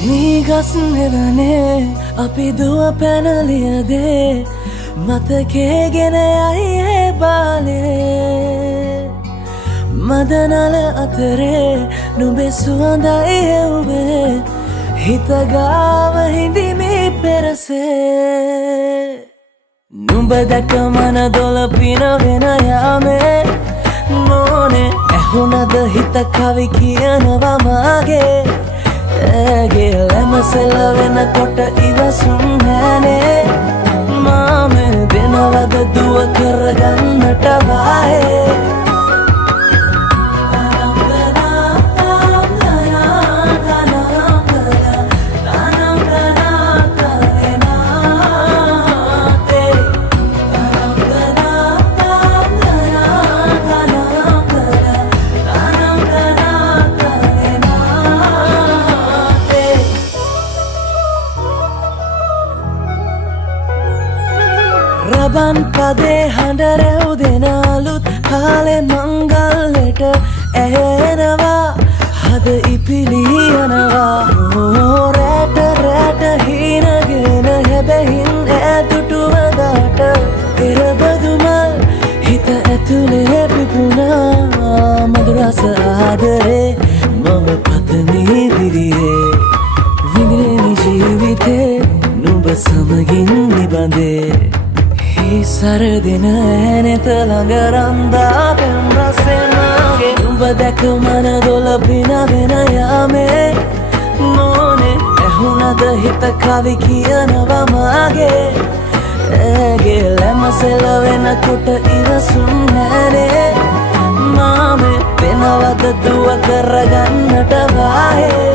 මීගස් නෙවනේ අපි දුව පැනලියදේ මතකේගෙන යයි ඒ බාලේ මදනල අතරේ නුඹේ සුවඳයි එව්වේ හිතගාව හිඳිමි පෙරසේ නුඹ දැක මන දොළ පිනවෙන යාමේ නෝනේ ඇහුනද හිත කවි කියනවා මාගේ ඇගේ ලැමසෙල වෙනකොට ඉවසුම් නෑනේ මාම දෙනවද දුව කරගන්නට වායේ රබන් පදේ හඬ රැව් දෙන අලුත් කාලේ මංගල්ලට ඇහෙනවා හද ඉපිලියනවා රැට රැට හීනගෙන හැබැහින් ඈදුටුවදාට එරබදුමල් හිත ඇතුලේ පිපුණා මధుරස ආදරේ මම පතමි දිරියේ විඳින ජීවිතේ නුඹ සමගින් නිබඳේ සරදින ඇනෙත ළඟ රන්දා පෙම් රසෙනගේ නුඹ දැක මන දොළ පිනවෙන යාමේ නෝනේ ඇහුනද හිත කවි කියනවා මාගේ ඇගේ ලැමසෙල වෙනකොට ඉවසුම් නෑනේ මාම වෙනවද දුව කරගන්නට වායේ